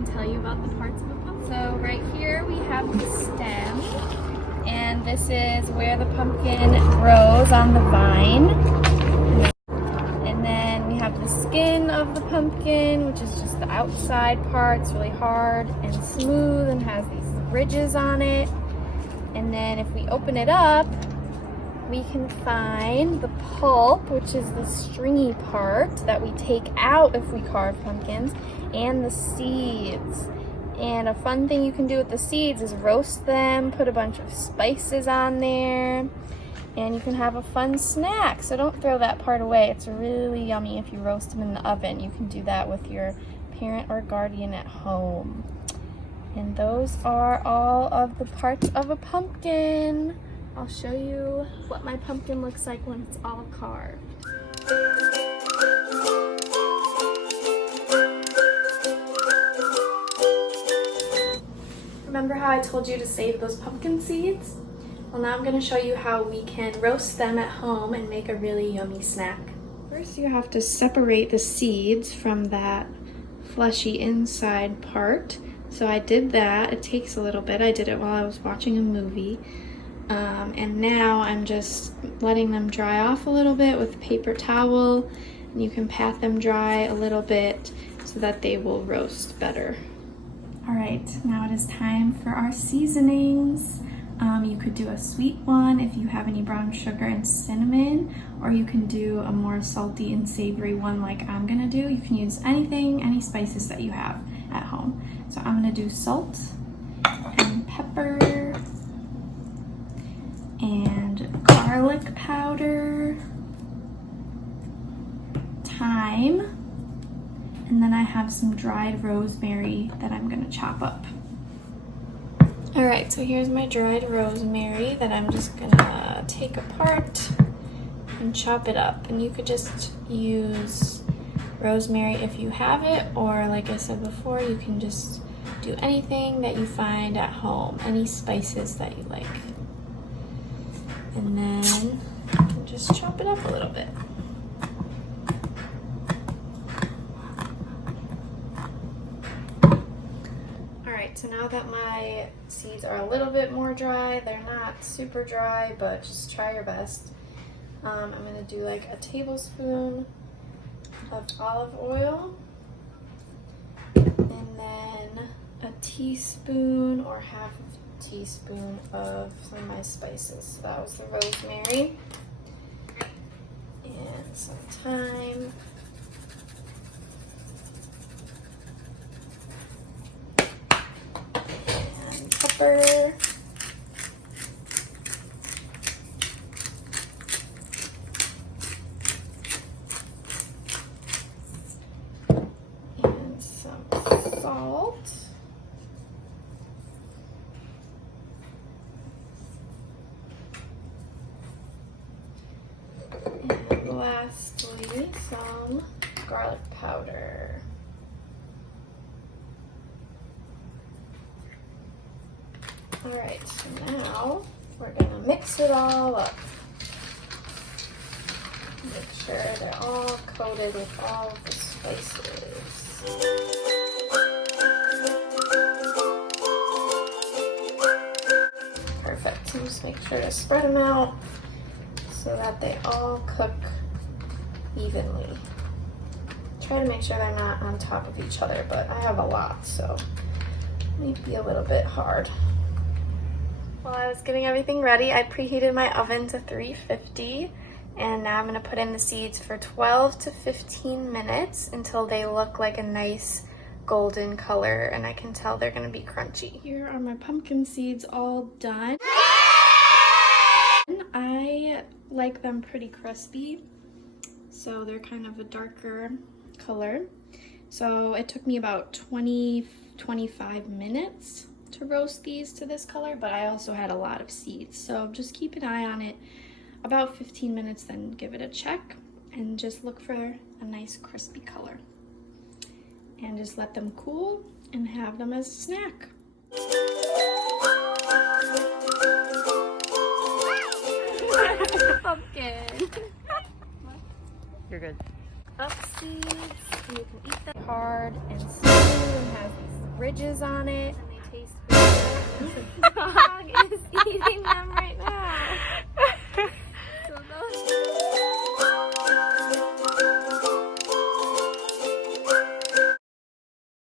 and tell you about the parts of a pumpkin. So right here we have the stem, and this is where the pumpkin grows on the vine. And then we have the skin of the pumpkin, which is just the outside part. It's really hard and smooth and has these ridges on it. And then if we open it up, we can find the pulp, which is the stringy part that we take out if we carve pumpkins, and the seeds. And a fun thing you can do with the seeds is roast them, put a bunch of spices on there, and you can have a fun snack. So don't throw that part away. It's really yummy if you roast them in the oven. You can do that with your parent or guardian at home. And those are all of the parts of a pumpkin. I'll show you what my pumpkin looks like when it's all carved. Remember how I told you to save those pumpkin seeds? Well, now I'm going to show you how we can roast them at home and make a really yummy snack. First, you have to separate the seeds from that fleshy inside part. So I did that. It takes a little bit. I did it while I was watching a movie. And now I'm just letting them dry off a little bit with a paper towel. And you can pat them dry a little bit so that they will roast better. All right, now it is time for our seasonings. You could do a sweet one if you have any brown sugar and cinnamon, or you can do a more salty and savory one like I'm gonna do. You can use anything, any spices that you have at home. So I'm gonna do salt and pepper and garlic powder, thyme, and then I have some dried rosemary that I'm gonna chop up. All right, so here's my dried rosemary that I'm just gonna take apart and chop it up. And you could just use rosemary if you have it, or like I said before, you can just do anything that you find at home, any spices that you like. And then just chop it up a little bit. So now that my seeds are a little bit more dry, they're not super dry, but just try your best. I'm going to do like a tablespoon of olive oil, and then a teaspoon or half a teaspoon of some of my spices. So that was the rosemary, and some thyme. Pepper, and some salt, and lastly some garlic powder. All right, so now we're gonna mix it all up. Make sure they're all coated with all of the spices. Perfect, so just make sure to spread them out so that they all cook evenly. Try to make sure they're not on top of each other, but I have a lot, so it may be a little bit hard. While I was getting everything ready, I preheated my oven to 350, and now I'm going to put in the seeds for 12 to 15 minutes until they look like a nice golden color, and I can tell they're going to be crunchy. Here are my pumpkin seeds all done. I like them pretty crispy, so they're kind of a darker color. So it took me about 20-25 minutes to roast these to this color, but I also had a lot of seeds, so just keep an eye on it. About 15 minutes, then give it a check and just look for a nice crispy color, and just let them cool and have them as a snack. Pumpkin. You're good. Up seeds, and you can eat them hard and smooth and has these ridges on it, and they taste good. The dog is eating them right now.